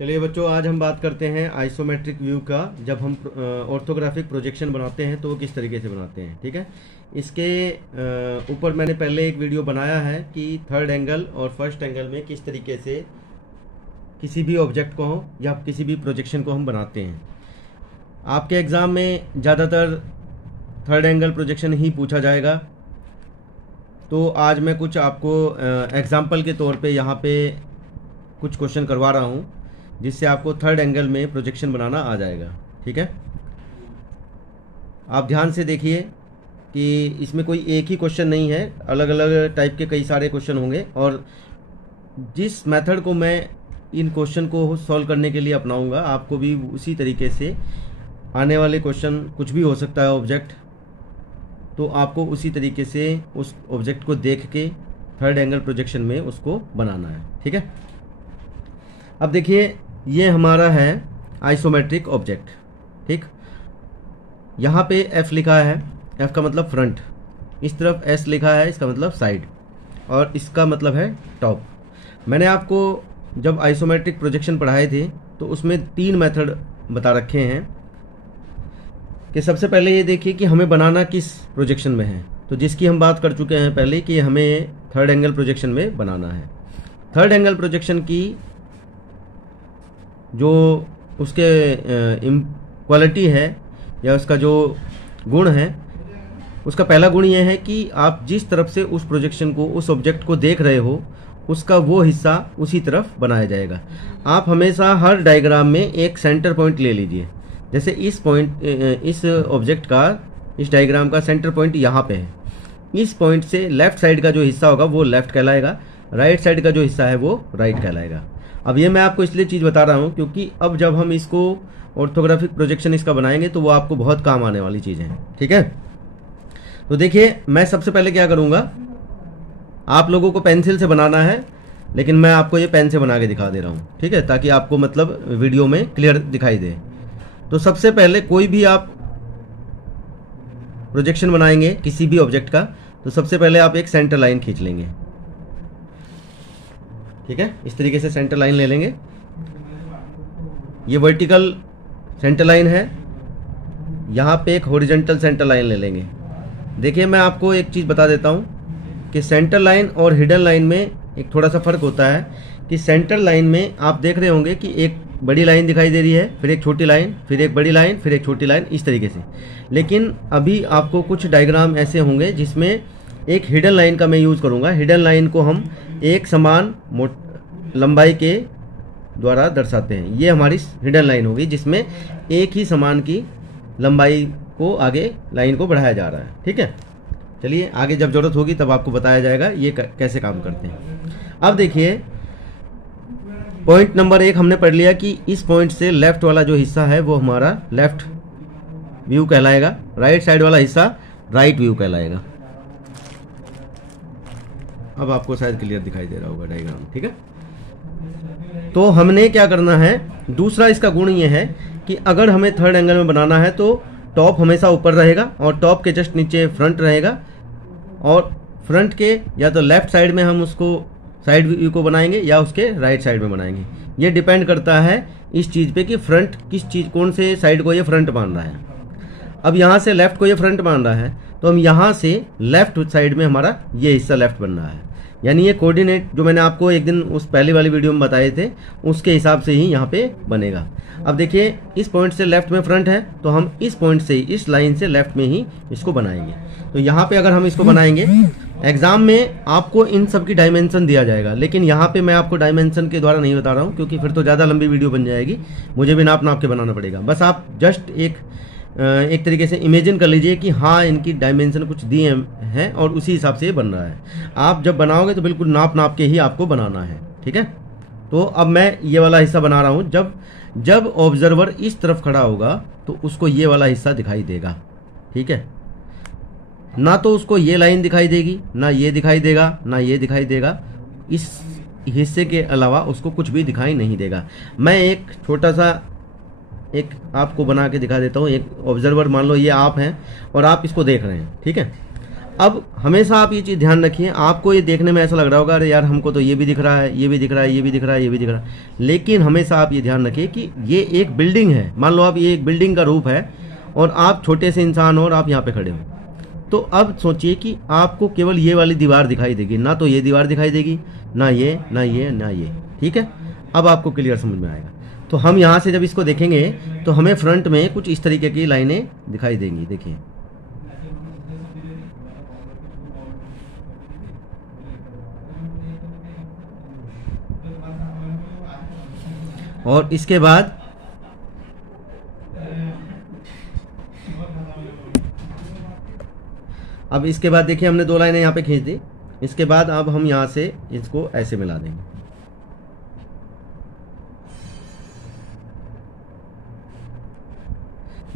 चलिए बच्चों, आज हम बात करते हैं आइसोमेट्रिक व्यू का। जब हम ऑर्थोग्राफिक प्रोजेक्शन बनाते हैं तो वो किस तरीके से बनाते हैं। ठीक है, इसके ऊपर मैंने पहले एक वीडियो बनाया है कि थर्ड एंगल और फर्स्ट एंगल में किस तरीके से किसी भी ऑब्जेक्ट को या किसी भी प्रोजेक्शन को हम बनाते हैं। आपके एग्ज़ाम में ज़्यादातर थर्ड एंगल प्रोजेक्शन ही पूछा जाएगा, तो आज मैं कुछ आपको एग्जाम्पल के तौर पे यहाँ पे कुछ क्वेश्चन करवा रहा हूँ जिससे आपको थर्ड एंगल में प्रोजेक्शन बनाना आ जाएगा। ठीक है, आप ध्यान से देखिए कि इसमें कोई एक ही क्वेश्चन नहीं है, अलग अलग टाइप के कई सारे क्वेश्चन होंगे और जिस मेथड को मैं इन क्वेश्चन को सॉल्व करने के लिए अपनाऊंगा आपको भी उसी तरीके से आने वाले क्वेश्चन, कुछ भी हो सकता है ऑब्जेक्ट, तो आपको उसी तरीके से उस ऑब्जेक्ट को देख के थर्ड एंगल प्रोजेक्शन में उसको बनाना है। ठीक है, अब देखिए ये हमारा है आइसोमेट्रिक ऑब्जेक्ट। ठीक, यहाँ पे F लिखा है, F का मतलब फ्रंट, इस तरफ S लिखा है, इसका मतलब साइड, और इसका मतलब है टॉप। मैंने आपको जब आइसोमेट्रिक प्रोजेक्शन पढ़ाए थे तो उसमें 3 मेथड बता रखे हैं कि सबसे पहले ये देखिए कि हमें बनाना किस प्रोजेक्शन में है, तो जिसकी हम बात कर चुके हैं पहले कि हमें थर्ड एंगल प्रोजेक्शन में बनाना है। थर्ड एंगल प्रोजेक्शन की जो उसके क्वालिटी है या उसका जो गुण है, उसका पहला गुण ये है कि आप जिस तरफ से उस प्रोजेक्शन को, उस ऑब्जेक्ट को देख रहे हो, उसका वो हिस्सा उसी तरफ बनाया जाएगा। आप हमेशा हर डायग्राम में एक सेंटर पॉइंट ले लीजिए। जैसे इस पॉइंट, इस ऑब्जेक्ट का, इस डायग्राम का सेंटर पॉइंट यहाँ पे है। इस पॉइंट से लेफ्ट साइड का जो हिस्सा होगा वो लेफ्ट कहलाएगा, राइट साइड का जो हिस्सा है वो राइट कहलाएगा। अब ये मैं आपको इसलिए चीज़ बता रहा हूँ क्योंकि अब जब हम इसको ऑर्थोग्राफिक प्रोजेक्शन इसका बनाएंगे तो वो आपको बहुत काम आने वाली चीज़ है। ठीक है, तो देखिए मैं सबसे पहले क्या करूँगा, आप लोगों को पेंसिल से बनाना है लेकिन मैं आपको ये पेन से बना के दिखा दे रहा हूँ। ठीक है, ताकि आपको मतलब वीडियो में क्लियर दिखाई दे। तो सबसे पहले कोई भी आप प्रोजेक्शन बनाएंगे किसी भी ऑब्जेक्ट का, तो सबसे पहले आप एक सेंटर लाइन खींच लेंगे। ठीक है, इस तरीके से सेंटर लाइन ले लेंगे। ये वर्टिकल सेंटर लाइन है, यहाँ पे एक हॉरिजॉन्टल सेंटर लाइन ले लेंगे। देखिए मैं आपको एक चीज़ बता देता हूँ कि सेंटर लाइन और हिडन लाइन में एक थोड़ा सा फ़र्क होता है कि सेंटर लाइन में आप देख रहे होंगे कि एक बड़ी लाइन दिखाई दे रही है, फिर एक छोटी लाइन, फिर एक बड़ी लाइन, फिर एक छोटी लाइन, इस तरीके से। लेकिन अभी आपको कुछ डायग्राम ऐसे होंगे जिसमें एक हिडन लाइन का मैं यूज़ करूँगा। हिडन लाइन को हम एक समान लंबाई के द्वारा दर्शाते हैं। ये हमारी हिडन लाइन होगी जिसमें एक ही समान की लंबाई को आगे लाइन को बढ़ाया जा रहा है। ठीक है, चलिए आगे जब जरूरत होगी तब आपको बताया जाएगा ये कैसे काम करते हैं। अब देखिए पॉइंट नंबर 1 हमने पढ़ लिया कि इस पॉइंट से लेफ्ट वाला जो हिस्सा है वो हमारा लेफ्ट व्यू कहलाएगा, राइट साइड वाला हिस्सा राइट व्यू कहलाएगा। अब आपको शायद क्लियर दिखाई दे रहा होगा डायग्राम। ठीक है, तो हमने क्या करना है, दूसरा इसका गुण ये है कि अगर हमें थर्ड एंगल में बनाना है तो टॉप हमेशा ऊपर रहेगा और टॉप के जस्ट नीचे फ्रंट रहेगा, और फ्रंट के या तो लेफ्ट साइड में हम उसको साइड व्यू को बनाएंगे या उसके राइट साइड में बनाएंगे। ये डिपेंड करता है इस चीज़ पे कि फ्रंट किस चीज़, कौन से साइड को ये फ्रंट मान रहा है। अब यहाँ से लेफ्ट को ये फ्रंट मान रहा है तो हम यहाँ से लेफ्ट साइड में हमारा ये हिस्सा लेफ्ट बन रहा है, यानी ये कोऑर्डिनेट जो मैंने आपको एक दिन उस पहले वाली वीडियो में बताए थे उसके हिसाब से ही यहाँ पे बनेगा। अब देखिए इस पॉइंट से लेफ्ट में फ्रंट है तो हम इस पॉइंट से, इस लाइन से लेफ्ट में ही इसको बनाएंगे। तो यहाँ पे अगर हम इसको बनाएंगे, एग्जाम में आपको इन सब की डायमेंशन दिया जाएगा, लेकिन यहाँ पे मैं आपको डायमेंशन के द्वारा नहीं बता रहा हूँ क्योंकि फिर तो ज़्यादा लंबी वीडियो बन जाएगी, मुझे भी नाप नाप के बनाना पड़ेगा। बस आप जस्ट एक तरीके से इमेजिन कर लीजिए कि हाँ इनकी डायमेंशन कुछ दिए हैं और उसी हिसाब से ये बन रहा है। आप जब बनाओगे तो बिल्कुल नाप नाप के ही आपको बनाना है। ठीक है, तो अब मैं ये वाला हिस्सा बना रहा हूँ। जब ऑब्जर्वर इस तरफ खड़ा होगा तो उसको ये वाला हिस्सा दिखाई देगा। ठीक है, ना तो उसको ये लाइन दिखाई देगी, ना ये दिखाई देगा, ना ये दिखाई देगा। इस हिस्से के अलावा उसको कुछ भी दिखाई नहीं देगा। मैं एक छोटा सा एक आपको बना के दिखा देता हूँ। एक ऑब्जर्वर मान लो ये आप हैं और आप इसको देख रहे हैं। ठीक है, अब हमेशा आप ये चीज़ ध्यान रखिए, आपको ये देखने में ऐसा लग रहा होगा अरे यार हमको तो ये भी दिख रहा है, ये भी दिख रहा है, ये भी दिख रहा है, ये भी दिख रहा है, लेकिन हमेशा आप ये ध्यान रखिए कि ये एक बिल्डिंग है। मान लो आप ये एक बिल्डिंग का रूप है और आप छोटे से इंसान हो और आप यहाँ पे खड़े हो, तो अब सोचिए कि आपको केवल ये वाली दीवार दिखाई देगी, ना तो ये दीवार दिखाई देगी, ना ये, ना ये, ना ये। ठीक है, अब आपको क्लियर समझ में आएगा। तो हम यहाँ से जब इसको देखेंगे तो हमें फ्रंट में कुछ इस तरीके की लाइनें दिखाई देंगी। देखिए, और इसके बाद अब इसके बाद देखिए हमने 2 लाइनें यहाँ पे खींच दी। इसके बाद अब हम यहाँ से इसको ऐसे मिला देंगे।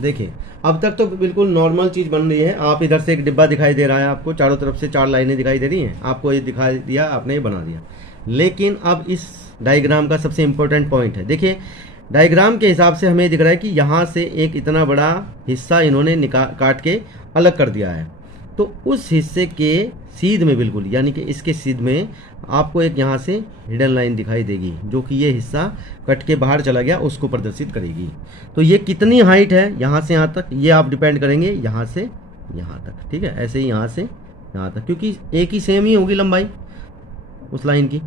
देखिए अब तक तो बिल्कुल नॉर्मल चीज़ बन रही है। आप इधर से एक डिब्बा दिखाई दे रहा है, आपको चारों तरफ से 4 लाइनें दिखाई दे रही हैं, आपको ये दिखाई दिया, आपने ये बना दिया। लेकिन अब इस डायग्राम का सबसे इम्पोर्टेंट पॉइंट है, देखिए डायग्राम के हिसाब से हमें दिख रहा है कि यहाँ से एक इतना बड़ा हिस्सा इन्होंने काट के अलग कर दिया है। तो उस हिस्से के सीध में बिल्कुल, यानी कि इसके सीध में आपको एक यहाँ से हिडन लाइन दिखाई देगी, जो कि ये हिस्सा कट के बाहर चला गया उसको प्रदर्शित करेगी। तो ये कितनी हाइट है यहाँ से यहाँ तक, ये आप डिपेंड करेंगे यहाँ से यहाँ तक। ठीक है, ऐसे ही यहाँ से यहाँ तक, क्योंकि एक ही सेम ही होगी लंबाई उस लाइन की।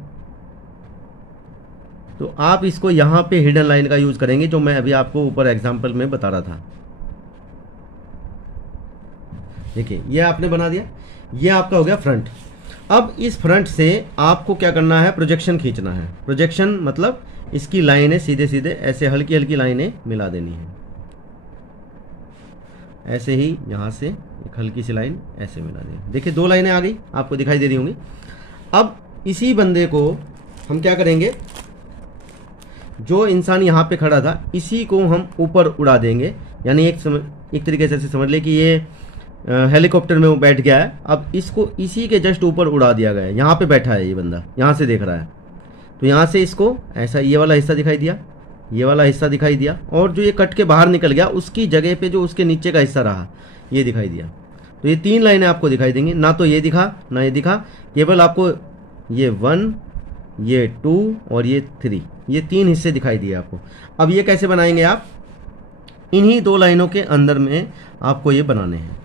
तो आप इसको यहाँ पे हिडन लाइन का यूज करेंगे, जो मैं अभी आपको ऊपर एग्जाम्पल में बता रहा था। देखिए ये आपने बना दिया, ये आपका हो गया फ्रंट। अब इस फ्रंट से आपको क्या करना है, प्रोजेक्शन खींचना है। प्रोजेक्शन मतलब इसकी लाइनें सीधे सीधे ऐसे हल्की हल्की लाइनें मिला देनी है। ऐसे ही यहाँ से एक हल्की सी लाइन ऐसे मिला दें। देखिए 2 लाइनें आ गई, आपको दिखाई दे रही होंगी। अब इसी बंदे को हम क्या करेंगे, जो इंसान यहाँ पे खड़ा था इसी को हम ऊपर उड़ा देंगे। यानी एक तरीके से समझ ले कि ये हेलीकॉप्टर में वो बैठ गया है, अब इसको इसी के जस्ट ऊपर उड़ा दिया गया है। यहाँ पे बैठा है ये बंदा, यहाँ से देख रहा है, तो यहाँ से इसको ऐसा ये वाला हिस्सा दिखाई दिया, ये वाला हिस्सा दिखाई दिया, और जो ये कट के बाहर निकल गया उसकी जगह पे जो उसके नीचे का हिस्सा रहा ये दिखाई दिया। तो ये 3 लाइनें आपको दिखाई देंगी, ना तो ये दिखा ना ये दिखा, केवल आपको ये 1, ये 2 और ये 3, ये 3 हिस्से दिखाई दिए आपको। अब ये कैसे बनाएंगे आप, इन्हीं 2 लाइनों के अंदर में आपको ये बनाने हैं।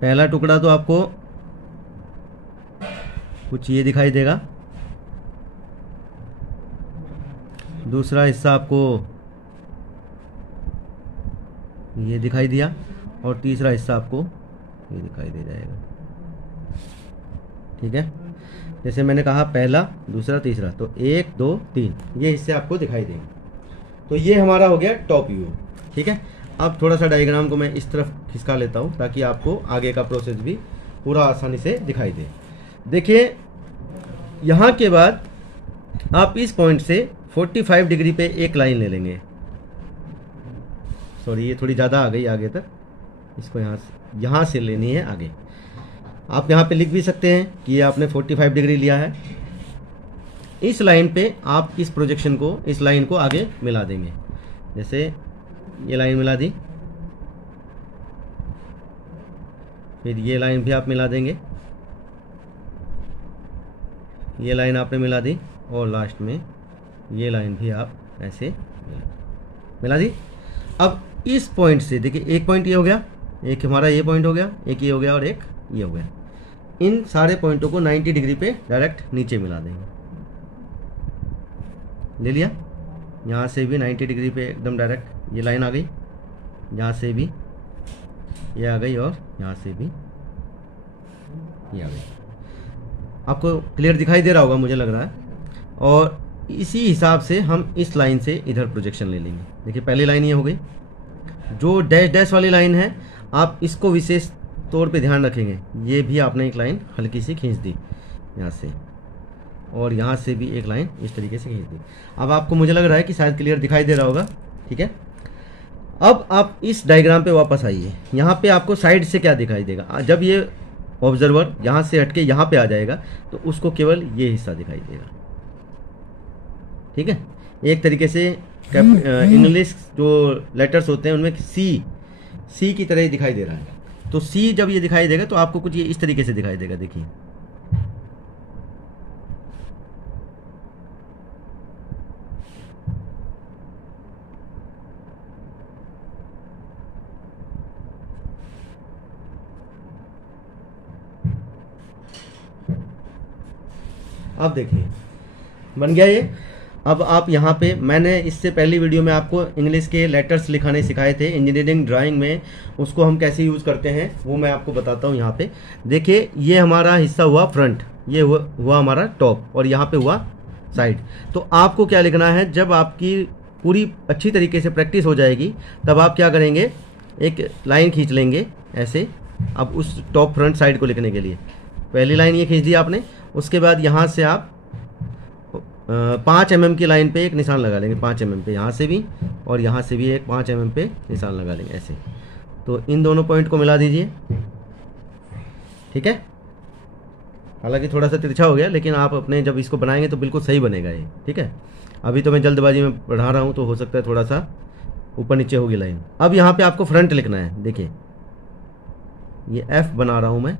पहला टुकड़ा तो आपको कुछ ये दिखाई देगा, दूसरा हिस्सा आपको ये दिखाई दिया, और तीसरा हिस्सा आपको ये दिखाई दे जाएगा। ठीक है, जैसे मैंने कहा पहला, दूसरा, तीसरा, तो 1, 2, 3 ये हिस्से आपको दिखाई देंगे। तो ये हमारा हो गया टॉप व्यू। ठीक है, अब थोड़ा सा डायग्राम को मैं इस तरफ खिसका लेता हूँ ताकि आपको आगे का प्रोसेस भी पूरा आसानी से दिखाई दे। देखिए यहाँ के बाद आप इस पॉइंट से 45 डिग्री पे एक लाइन ले लेंगे। सॉरी ये थोड़ी ज़्यादा आ गई आगे तक, इसको यहाँ से लेनी है आगे। आप यहाँ पे लिख भी सकते हैं कि ये आपने 45 डिग्री लिया है। इस लाइन पे आप इस प्रोजेक्शन को, इस लाइन को आगे मिला देंगे। जैसे ये लाइन मिला दी, फिर ये लाइन भी आप मिला देंगे, ये लाइन आपने मिला दी, और लास्ट में ये लाइन भी आप ऐसे मिला दी। अब इस पॉइंट से देखिए, एक पॉइंट ये हो गया, एक हमारा ये पॉइंट हो गया, एक ये हो गया और एक ये हो गया। इन सारे पॉइंटों को 90 डिग्री पे डायरेक्ट नीचे मिला देंगे। ले लिया, यहाँ से भी 90 डिग्री पे एकदम डायरेक्ट ये लाइन आ गई, यहाँ से भी ये आ गई, और यहाँ से भी ये आ गई। आपको क्लियर दिखाई दे रहा होगा मुझे लग रहा है। और इसी हिसाब से हम इस लाइन से इधर प्रोजेक्शन ले लेंगे। देखिए पहली लाइन ये हो गई, जो डैश डैश वाली लाइन है आप इसको विशेष तौर पे ध्यान रखेंगे। ये भी आपने एक लाइन हल्की सी खींच दी यहाँ से, और यहाँ से भी एक लाइन इस तरीके से खींच दी। अब आपको मुझे लग रहा है कि शायद क्लियर दिखाई दे रहा होगा। ठीक है, अब आप इस डायग्राम पे वापस आइए। यहाँ पे आपको साइड से क्या दिखाई देगा, जब ये ऑब्जर्वर यहाँ से हटके यहाँ पे आ जाएगा तो उसको केवल ये हिस्सा दिखाई देगा। ठीक है, एक तरीके से इंग्लिश जो लेटर्स होते हैं उनमें सी की तरह ही दिखाई दे रहा है। तो सी जब ये दिखाई देगा तो आपको कुछ ये इस तरीके से दिखाई देगा। देखिए अब देखिए बन गया ये। अब आप यहाँ पे, मैंने इससे पहली वीडियो में आपको इंग्लिश के लेटर्स लिखाने सिखाए थे इंजीनियरिंग ड्राइंग में, उसको हम कैसे यूज़ करते हैं वो मैं आपको बताता हूँ। यहाँ पे देखिए, ये हमारा हिस्सा हुआ फ्रंट, ये हुआ हमारा टॉप, और यहाँ पे हुआ साइड। तो आपको क्या लिखना है, जब आपकी पूरी अच्छी तरीके से प्रैक्टिस हो जाएगी तब आप क्या करेंगे, एक लाइन खींच लेंगे ऐसे। अब उस टॉप फ्रंट साइड को लिखने के लिए पहली लाइन ये खींच दी आपने, उसके बाद यहाँ से आप 5 mm की लाइन पे एक निशान लगा लेंगे, 5 mm पे, यहाँ से भी और यहाँ से भी एक 5 mm पे निशान लगा लेंगे ऐसे। तो इन दोनों पॉइंट को मिला दीजिए। ठीक है, हालांकि थोड़ा सा तिरछा हो गया, लेकिन आप अपने जब इसको बनाएंगे तो बिल्कुल सही बनेगा ये। ठीक है, अभी तो मैं जल्दबाजी में पढ़ा रहा हूँ तो हो सकता है थोड़ा सा ऊपर नीचे होगी लाइन। अब यहाँ पे आपको फ्रंट लिखना है। देखिए ये F बना रहा हूँ मैं,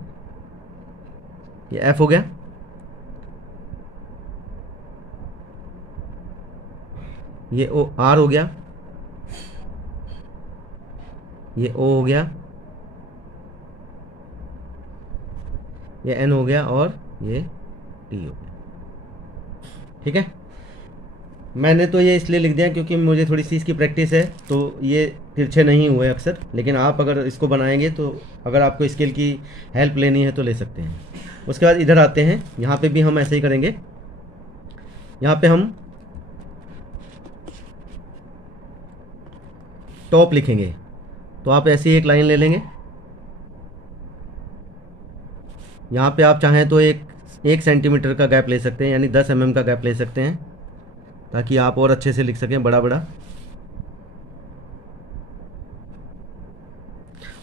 ये F हो गया। ये R हो गया, ये O हो गया, ये N हो गया और ये T हो गया। ठीक है, मैंने तो ये इसलिए लिख दिया क्योंकि मुझे थोड़ी सी इसकी प्रैक्टिस है, तो ये तिरछे नहीं हुए अक्सर। लेकिन आप अगर इसको बनाएंगे तो अगर आपको स्केल की हेल्प लेनी है तो ले सकते हैं। उसके बाद इधर आते हैं, यहाँ पे भी हम ऐसे ही करेंगे। यहाँ पे हम टॉप लिखेंगे, तो आप ऐसी एक लाइन ले लेंगे। यहाँ पे आप चाहें तो एक सेंटीमीटर का गैप ले सकते हैं, यानी 10 mm का गैप ले सकते हैं, ताकि आप और अच्छे से लिख सकें बड़ा बड़ा।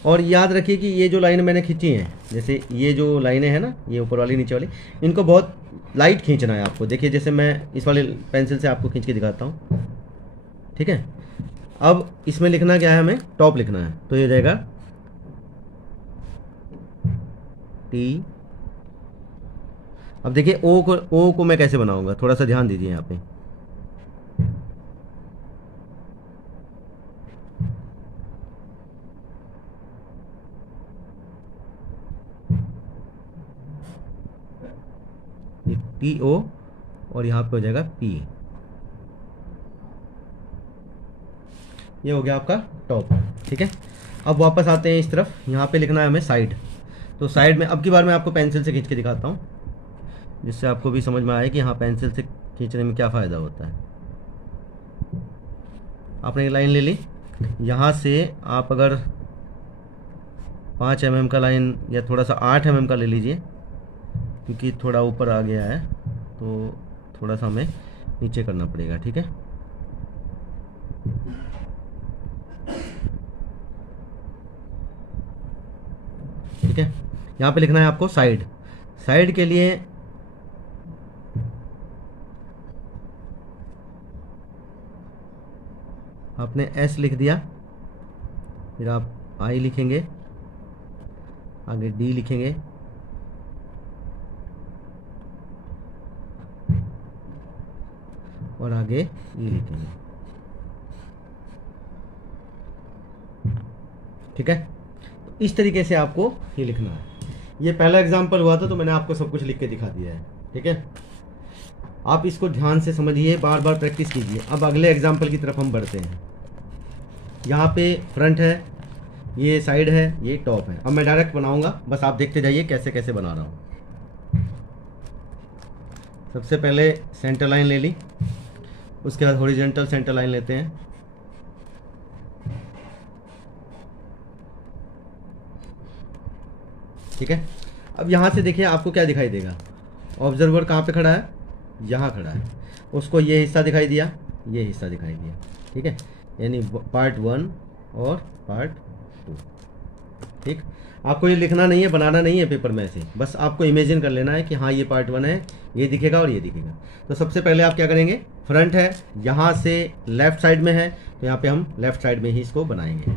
और याद रखिए कि ये जो लाइन मैंने खींची हैं, जैसे ये जो लाइनें हैं ना, ये ऊपर वाली नीचे वाली, इनको बहुत लाइट खींचना है आपको। देखिए जैसे मैं इस वाले पेंसिल से आपको खींच के दिखाता हूँ। ठीक है, अब इसमें लिखना क्या है, हमें टॉप लिखना है, तो ये जाएगा T। अब देखिए O को मैं कैसे बनाऊंगा, थोड़ा सा ध्यान दीजिए यहाँ पे। TO और यहाँ पे हो जाएगा P। ये हो गया आपका टॉप। ठीक है, अब वापस आते हैं इस तरफ, यहाँ पे लिखना है हमें साइड। तो साइड में अब की बार मैं आपको पेंसिल से खींच के दिखाता हूँ, जिससे आपको भी समझ में आए कि हाँ पेंसिल से खींचने में क्या फ़ायदा होता है। आपने एक लाइन ले ली, यहाँ से आप अगर 5 mm का लाइन या थोड़ा सा 8 mm का ले लीजिए, क्योंकि थोड़ा ऊपर आ गया है तो थोड़ा सा हमें नीचे करना पड़ेगा। ठीक है, ठीक है, यहाँ पे लिखना है आपको साइड। साइड के लिए आपने S लिख दिया, फिर आप I लिखेंगे, आगे D लिखेंगे, और आगे E लिखेंगे। ठीक है, इस तरीके से आपको ये लिखना है। ये पहला एग्जाम्पल हुआ था तो मैंने आपको सब कुछ लिख के दिखा दिया है। ठीक है, आप इसको ध्यान से समझिए, बार बार प्रैक्टिस कीजिए। अब अगले एग्जाम्पल की तरफ हम बढ़ते हैं। यहाँ पे फ्रंट है, ये साइड है, ये टॉप है। अब मैं डायरेक्ट बनाऊंगा, बस आप देखते जाइए कैसे कैसे बना रहा हूँ। सबसे पहले सेंटर लाइन ले ली, उसके बाद हॉरिजॉन्टल सेंटर लाइन लेते हैं। ठीक है, अब यहाँ से देखिए आपको क्या दिखाई देगा, ऑब्जर्वर कहाँ पे खड़ा है, यहाँ खड़ा है, उसको ये हिस्सा दिखाई दिया, ये हिस्सा दिखाई दिया। ठीक है, यानी पार्ट 1 और पार्ट 2। ठीक, आपको ये लिखना नहीं है, बनाना नहीं है पेपर में ऐसे, बस आपको इमेजिन कर लेना है कि हाँ ये पार्ट 1 है, ये दिखेगा और ये दिखेगा। तो सबसे पहले आप क्या करेंगे, फ्रंट है, यहाँ से लेफ्ट साइड में है, तो यहाँ पे हम लेफ्ट साइड में ही इसको बनाएंगे।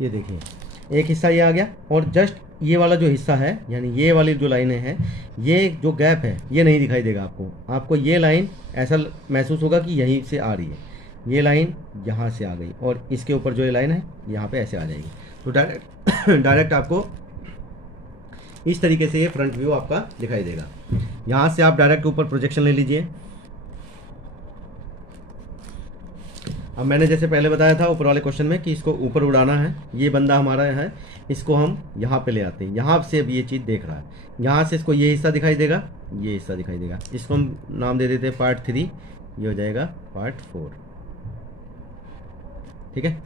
ये देखिए एक हिस्सा ये आ गया, और जस्ट ये वाला जो हिस्सा है, यानी ये वाली जो लाइनें हैं, ये जो गैप है ये नहीं दिखाई देगा आपको। आपको ये लाइन ऐसा महसूस होगा कि यहीं से आ रही है, ये लाइन यहाँ से आ गई, और इसके ऊपर जो ये लाइन है यहाँ पे ऐसे आ जाएगी। तो डायरेक्ट आपको इस तरीके से ये फ्रंट व्यू आपका दिखाई देगा। यहाँ से आप डायरेक्ट ऊपर प्रोजेक्शन ले लीजिए। अब मैंने जैसे पहले बताया था ऊपर वाले क्वेश्चन में कि इसको ऊपर उड़ाना है, ये बंदा हमारा है, इसको हम यहाँ पे ले आते हैं। यहाँ से अब ये चीज़ देख रहा है, यहाँ से इसको ये हिस्सा दिखाई देगा, ये हिस्सा दिखाई देगा, इसको हम नाम दे देते हैं पार्ट 3, ये हो जाएगा पार्ट 4। ठीक है,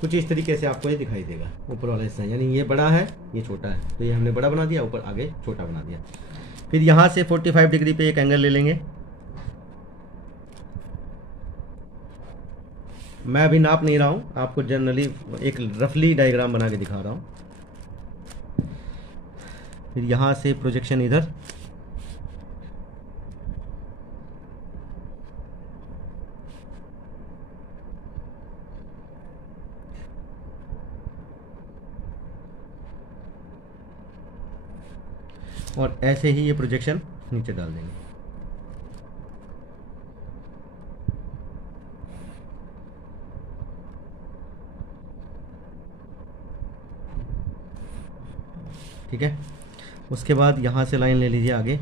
कुछ इस तरीके से आपको ये दिखाई देगा ऊपर वाला हिस्सा, यानी ये बड़ा है ये छोटा है, तो ये हमने बड़ा बना दिया, ऊपर आगे छोटा बना दिया। फिर यहाँ से 45 डिग्री पे एक एंगल ले लेंगे। मैं अभी नाप नहीं रहा हूँ, आपको जनरली एक रफली डायग्राम बना के दिखा रहा हूँ। फिर यहाँ से प्रोजेक्शन इधर, और ऐसे ही ये प्रोजेक्शन नीचे डाल देंगे। ठीक है, उसके बाद यहाँ से लाइन ले लीजिए आगे,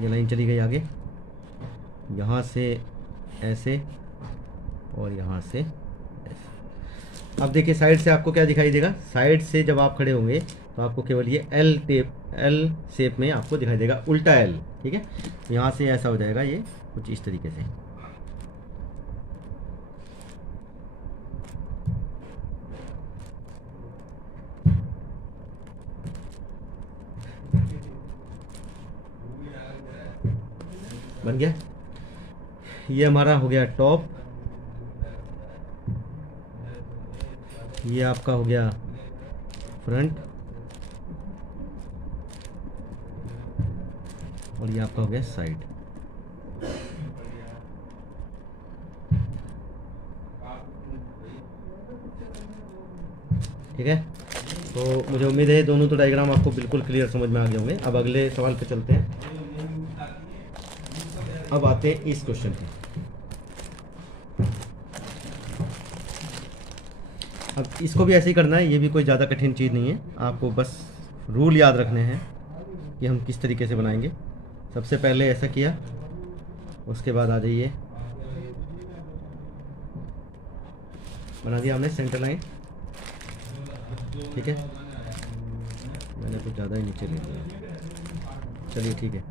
ये लाइन चली गई आगे, यहाँ से ऐसे और यहाँ से ऐसे। अब देखिए साइड से आपको क्या दिखाई देगा, साइड से जब आप खड़े होंगे तो आपको केवल ये एल शेप में आपको दिखाई देगा, उल्टा एल। ठीक है, यहाँ से ऐसा हो जाएगा, ये कुछ इस तरीके से। बन गया, ये हमारा हो गया टॉप, ये आपका हो गया फ्रंट, और ये आपका हो गया साइड। ठीक है, तो मुझे उम्मीद है दोनों तो डायग्राम आपको बिल्कुल क्लियर समझ में आ गए होंगे। अब अगले सवाल पे चलते हैं। अब आते हैं इस क्वेश्चन पे। अब इसको भी ऐसे ही करना है, ये भी कोई ज़्यादा कठिन चीज़ नहीं है, आपको बस रूल याद रखने हैं कि हम किस तरीके से बनाएंगे। सबसे पहले ऐसा किया, उसके बाद आ जाइए, बना दिया हमने सेंटर लाइन। ठीक है, मैंने कुछ ज़्यादा ही नीचे ले लिया, चलिए ठीक है।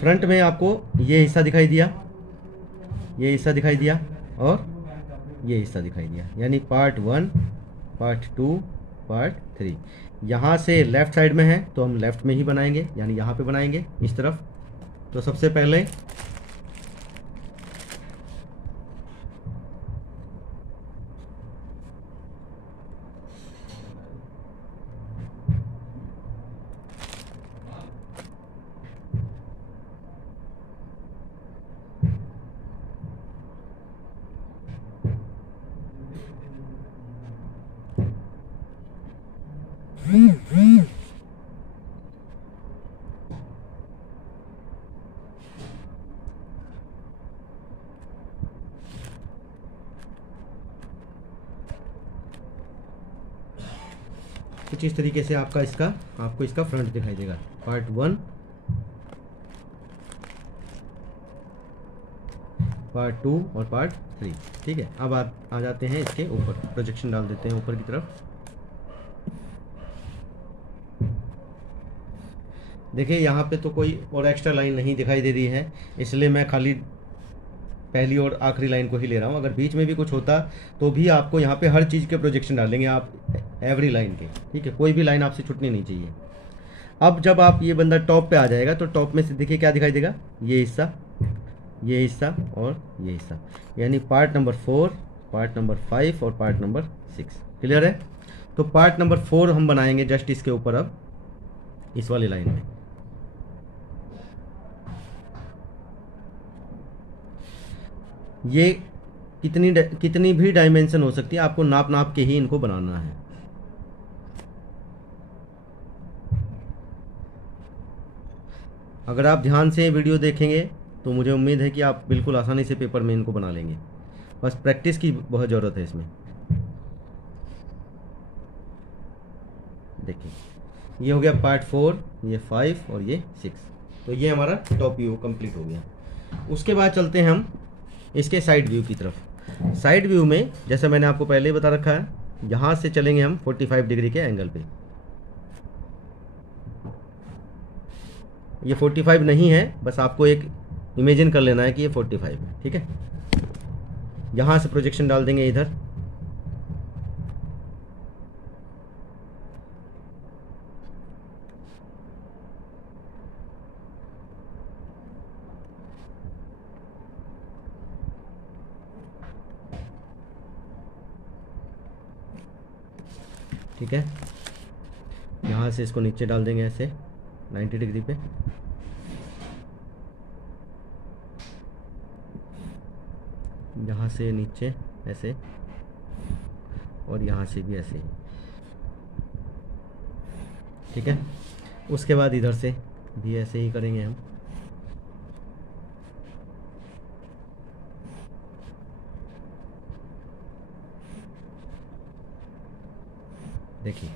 फ्रंट में आपको ये हिस्सा दिखाई दिया, ये हिस्सा दिखाई दिया, और ये हिस्सा दिखाई दिया, यानी पार्ट 1, पार्ट 2, पार्ट 3। यहाँ से लेफ़्ट साइड में है तो हम लेफ़्ट में ही बनाएंगे, यानी यहाँ पे बनाएंगे इस तरफ। तो सबसे पहले कुछ इस तरीके से आपको इसका फ्रंट दिखाई देगा, पार्ट 1, पार्ट 2 और पार्ट 3। ठीक है, अब आ जाते हैं इसके ऊपर, प्रोजेक्शन डाल देते हैं ऊपर की तरफ। देखिए यहाँ पे तो कोई और एक्स्ट्रा लाइन नहीं दिखाई दे रही है, इसलिए मैं खाली पहली और आखिरी लाइन को ही ले रहा हूँ। अगर बीच में भी कुछ होता तो भी आपको यहाँ पे हर चीज़ के प्रोजेक्शन डालेंगे आप, एवरी लाइन के। ठीक है, कोई भी लाइन आपसे छूटनी नहीं चाहिए। अब जब आप ये बंदा टॉप पे आ जाएगा तो टॉप में से देखिए क्या दिखाई देगा, ये हिस्सा और ये हिस्सा, यानी पार्ट नंबर 4, पार्ट नंबर 5 और पार्ट नंबर 6। क्लियर है? तो पार्ट नंबर 4 हम बनाएंगे जस्ट इसके ऊपर, अब इस वाली लाइन में। ये कितनी भी डायमेंशन हो सकती है, आपको नाप के ही इनको बनाना है। अगर आप ध्यान से वीडियो देखेंगे तो मुझे उम्मीद है कि आप बिल्कुल आसानी से पेपर में इनको बना लेंगे, बस प्रैक्टिस की बहुत ज़रूरत है इसमें। देखिए ये हो गया पार्ट 4, ये 5 और ये 6। तो ये हमारा टॉप व्यू कंप्लीट हो गया। उसके बाद चलते हैं हम इसके साइड व्यू की तरफ। साइड व्यू में जैसे मैंने आपको पहले ही बता रखा है, यहाँ से चलेंगे हम 45 डिग्री के एंगल पे। ये 45 नहीं है, बस आपको एक इमेजिन कर लेना है कि ये 45 है। ठीक है, यहाँ से प्रोजेक्शन डाल देंगे इधर, ठीक है। यहाँ से इसको नीचे डाल देंगे ऐसे 90 डिग्री पे। यहाँ से नीचे ऐसे और यहाँ से भी ऐसे, ठीक है। उसके बाद इधर से भी ऐसे ही करेंगे हम। देखिए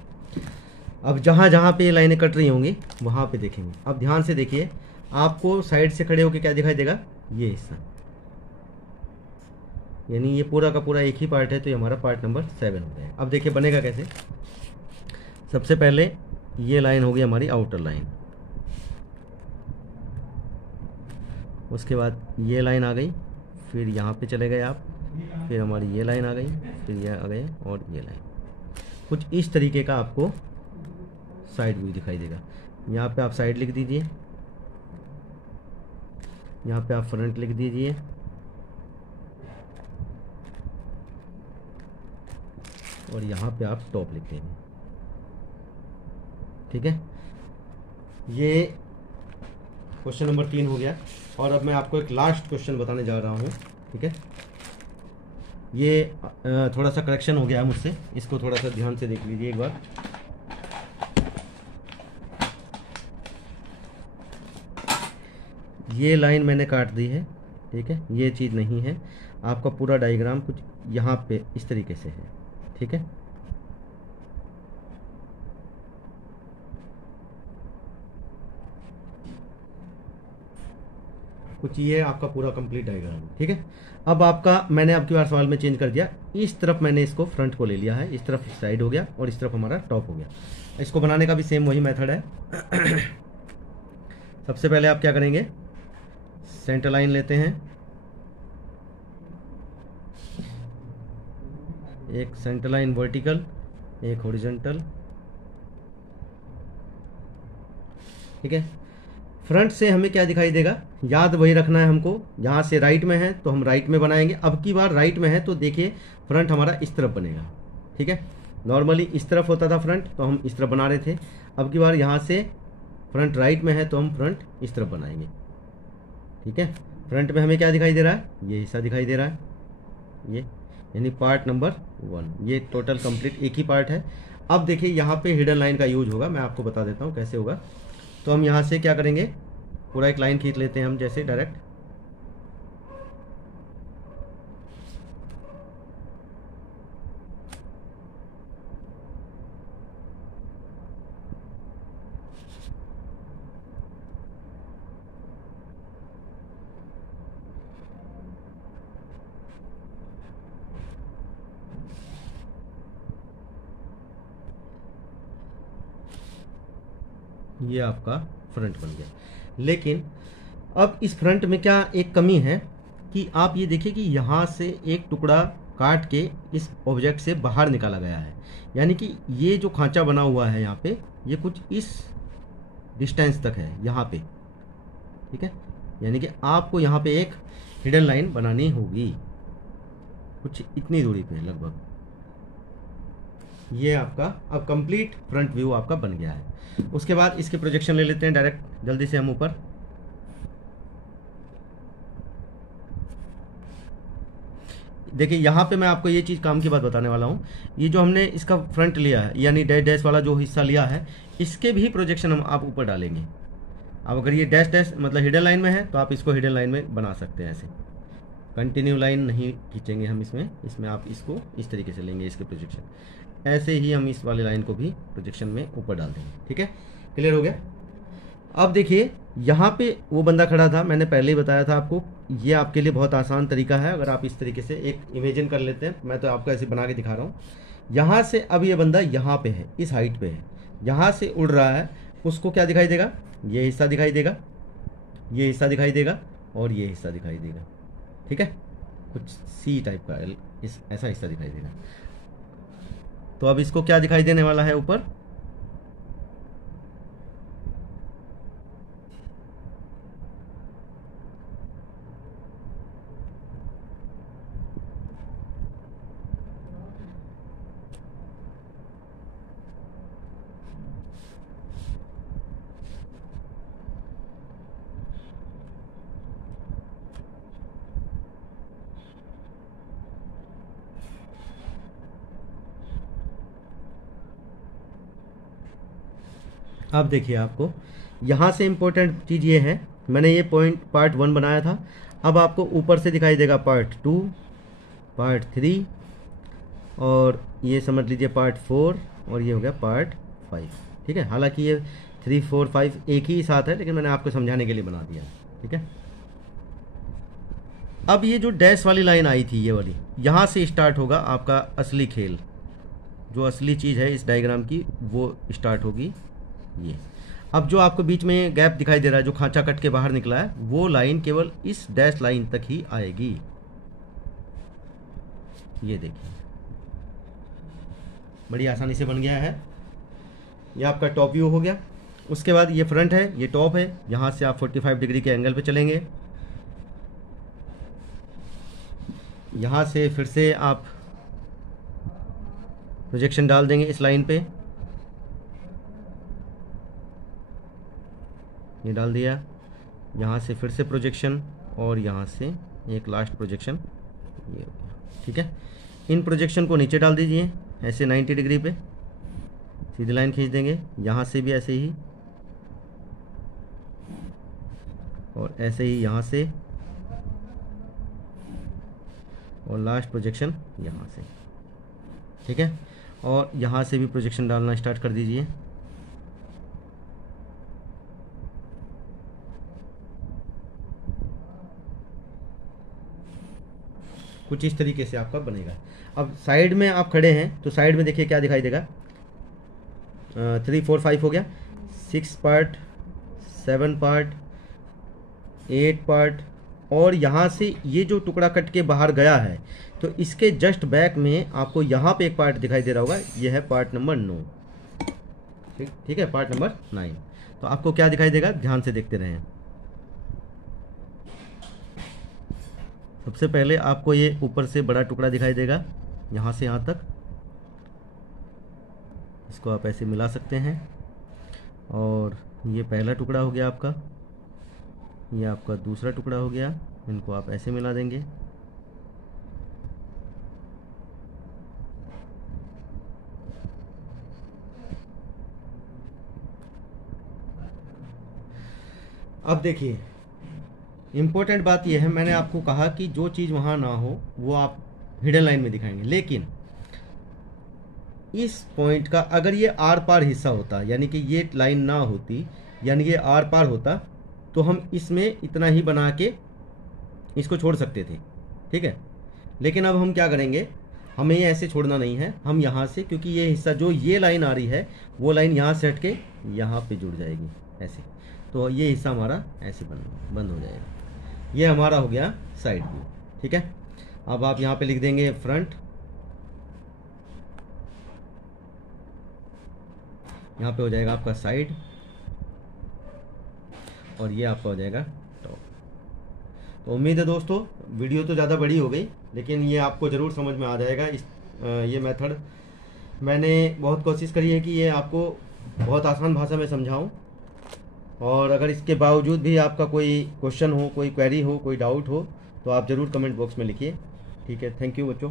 अब जहाँ जहाँ पे ये लाइनें कट रही होंगी वहाँ पे देखेंगे। अब ध्यान से देखिए, आपको साइड से खड़े होकर क्या दिखाई देगा, ये हिस्सा, यानी ये पूरा का पूरा एक ही पार्ट है। तो ये हमारा पार्ट नंबर 7 हो गया। अब देखिए बनेगा कैसे। सबसे पहले ये लाइन होगी हमारी आउटर लाइन, उसके बाद ये लाइन आ गई, फिर यहाँ पे चले गए आप, फिर हमारी ये लाइन आ गई, फिर ये आ गए और ये लाइन। कुछ इस तरीके का आपको साइड व्यू दिखाई देगा। यहाँ पे आप साइड लिख दीजिए, यहाँ पे आप फ्रंट लिख दीजिए, और यहाँ पे आप टॉप लिख देंगे। ठीक है, ये क्वेश्चन नंबर 3 हो गया। और अब मैं आपको एक लास्ट क्वेश्चन बताने जा रहा हूँ। ठीक है, ये थोड़ा सा करेक्शन हो गया मुझसे, इसको थोड़ा सा ध्यान से देख लीजिए एक बार। ये लाइन मैंने काट दी है, ठीक है, ये चीज़ नहीं है। आपका पूरा डायग्राम कुछ यहाँ पे इस तरीके से है। ठीक है, कुछ ये आपका पूरा कंप्लीट डायग्राम। ठीक है, अब आपका मैंने आपकी बार सवाल में चेंज कर दिया। इस तरफ मैंने इसको फ्रंट को ले लिया है, इस तरफ साइड हो गया और इस तरफ हमारा टॉप हो गया। इसको बनाने का भी सेम वही मेथड है। सबसे पहले आप क्या करेंगे, सेंटर लाइन लेते हैं, एक सेंटर लाइन वर्टिकल, एक हॉरिजॉन्टल। ठीक है, फ्रंट से हमें क्या दिखाई देगा, याद वही रखना है हमको। यहाँ से राइट में है तो हम राइट में बनाएंगे। अब की बार राइट में है तो देखिए फ्रंट हमारा इस तरफ बनेगा। ठीक है, नॉर्मली इस तरफ होता था फ्रंट, तो हम इस तरफ बना रहे थे। अब की बार यहाँ से फ्रंट राइट में है तो हम फ्रंट इस तरफ बनाएंगे। ठीक है, फ्रंट में हमें क्या दिखाई दे रहा है, ये हिस्सा दिखाई दे रहा है, ये यानी पार्ट नंबर 1। ये टोटल कंप्लीट एक ही पार्ट है। अब देखिए यहाँ पे हिडन लाइन का यूज होगा, मैं आपको बता देता हूँ कैसे होगा। तो हम यहाँ से क्या करेंगे, पूरा एक लाइन खींच लेते हैं हम, जैसे डायरेक्ट। ये आपका फ्रंट बन गया। लेकिन अब इस फ्रंट में क्या एक कमी है कि आप ये देखिए कि यहाँ से एक टुकड़ा काट के इस ऑब्जेक्ट से बाहर निकाला गया है, यानी कि ये जो खांचा बना हुआ है यहाँ पे, ये कुछ इस डिस्टेंस तक है यहाँ पे, ठीक है। यानी कि आपको यहाँ पे एक हिडन लाइन बनानी होगी कुछ इतनी दूरी पे लगभग। ये आपका अब कंप्लीट फ्रंट व्यू आपका बन गया है। उसके बाद इसके प्रोजेक्शन ले लेते हैं डायरेक्ट जल्दी से हम ऊपर। देखिए यहाँ पे मैं आपको ये चीज़ काम की बात बताने वाला हूँ। ये जो हमने इसका फ्रंट लिया है, यानी डैश डैश वाला जो हिस्सा लिया है, इसके भी प्रोजेक्शन हम आप ऊपर डालेंगे। अब अगर ये डैश डैश मतलब हिडन लाइन में है तो आप इसको हिडन लाइन में बना सकते हैं। ऐसे कंटिन्यू लाइन नहीं खींचेंगे हम इसमें आप इसको इस तरीके से लेंगे इसके प्रोजेक्शन। ऐसे ही हम इस वाली लाइन को भी प्रोजेक्शन में ऊपर डाल देंगे, ठीक है। क्लियर हो गया। अब देखिए यहाँ पे वो बंदा खड़ा था, मैंने पहले ही बताया था आपको, ये आपके लिए बहुत आसान तरीका है। अगर आप इस तरीके से एक इमेजिन कर लेते हैं, मैं तो आपको ऐसे बना के दिखा रहा हूँ। यहाँ से अब ये बंदा यहाँ पे है, इस हाइट पे है, यहाँ से उड़ रहा है, उसको क्या दिखाई देगा? ये हिस्सा दिखाई देगा, ये हिस्सा दिखाई देगा और ये हिस्सा दिखाई देगा, ठीक है। कुछ सी टाइप का ऐसा हिस्सा दिखाई देगा। तो अब इसको क्या दिखाई देने वाला है ऊपर? अब देखिए आपको यहाँ से इम्पोर्टेंट चीज़ ये है, मैंने ये पॉइंट पार्ट 1 बनाया था। अब आपको ऊपर से दिखाई देगा पार्ट 2, पार्ट 3 और ये समझ लीजिए पार्ट 4 और ये हो गया पार्ट 5, ठीक है। हालांकि ये 3, 4, 5 एक ही साथ है, लेकिन मैंने आपको समझाने के लिए बना दिया, ठीक है। अब ये जो डैश वाली लाइन आई थी, ये वाली, यहाँ से स्टार्ट होगा आपका असली खेल। जो असली चीज़ है इस डायग्राम की वो स्टार्ट होगी ये। अब जो आपको बीच में गैप दिखाई दे रहा है, जो खांचा कट के बाहर निकला है, वो लाइन केवल इस डैश लाइन तक ही आएगी। ये देखिए बड़ी आसानी से बन गया है। ये आपका टॉप व्यू हो गया। उसके बाद ये फ्रंट है, ये टॉप है। यहाँ से आप 45 डिग्री के एंगल पे चलेंगे। यहाँ से फिर से आप प्रोजेक्शन डाल देंगे इस लाइन पे, ये डाल दिया। यहाँ से फिर से प्रोजेक्शन और यहाँ से एक लास्ट प्रोजेक्शन, ये हो गया, ठीक है। इन प्रोजेक्शन को नीचे डाल दीजिए ऐसे 90 डिग्री पे, सीधी लाइन खींच देंगे। यहाँ से भी ऐसे ही और ऐसे ही यहाँ से, और लास्ट प्रोजेक्शन यहाँ से, ठीक है। और यहाँ से भी प्रोजेक्शन डालना स्टार्ट कर दीजिए। कुछ इस तरीके से आपका बनेगा। अब साइड में आप खड़े हैं तो साइड में देखिए क्या दिखाई देगा। 3, 4, 5 हो गया, 6 पार्ट, 7 पार्ट, 8 पार्ट, और यहाँ से ये जो टुकड़ा कट के बाहर गया है तो इसके जस्ट बैक में आपको यहाँ पे एक पार्ट दिखाई दे रहा होगा, ये है पार्ट नंबर 9, ठीक है, पार्ट नंबर 9। तो आपको क्या दिखाई देगा, ध्यान से देखते रहें। सबसे पहले आपको ये ऊपर से बड़ा टुकड़ा दिखाई देगा, यहाँ से यहाँ तक। इसको आप ऐसे मिला सकते हैं। और ये पहला टुकड़ा हो गया आपका, ये आपका दूसरा टुकड़ा हो गया, इनको आप ऐसे मिला देंगे। अब देखिए इम्पोर्टेंट बात यह है, मैंने आपको कहा कि जो चीज़ वहाँ ना हो वो आप हिडन लाइन में दिखाएंगे। लेकिन इस पॉइंट का अगर ये आर पार हिस्सा होता, यानी कि ये लाइन ना होती, यानी ये आर पार होता, तो हम इसमें इतना ही बना के इसको छोड़ सकते थे, ठीक है। लेकिन अब हम क्या करेंगे, हमें ये ऐसे छोड़ना नहीं है, हम यहाँ से, क्योंकि ये हिस्सा जो ये लाइन आ रही है वो लाइन यहाँ से हट के यहाँ पे जुड़ जाएगी ऐसे, तो ये हिस्सा हमारा ऐसे बंद हो जाएगा। ये हमारा हो गया साइड व्यू। ठीक है, अब आप यहाँ पे लिख देंगे फ्रंट, यहाँ पे हो जाएगा आपका साइड, और ये आपका हो जाएगा टॉप। तो उम्मीद है दोस्तों वीडियो तो ज़्यादा बड़ी हो गई, लेकिन ये आपको ज़रूर समझ में आ जाएगा। ये मेथड मैंने बहुत कोशिश करी है कि ये आपको बहुत आसान भाषा में समझाऊं, और अगर इसके बावजूद भी आपका कोई क्वेश्चन हो, कोई क्वेरी हो, कोई डाउट हो, तो आप ज़रूर कमेंट बॉक्स में लिखिए। ठीक है, थैंक यू बच्चों।